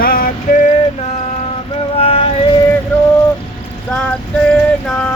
Sate Namavai Guru Sate Namavai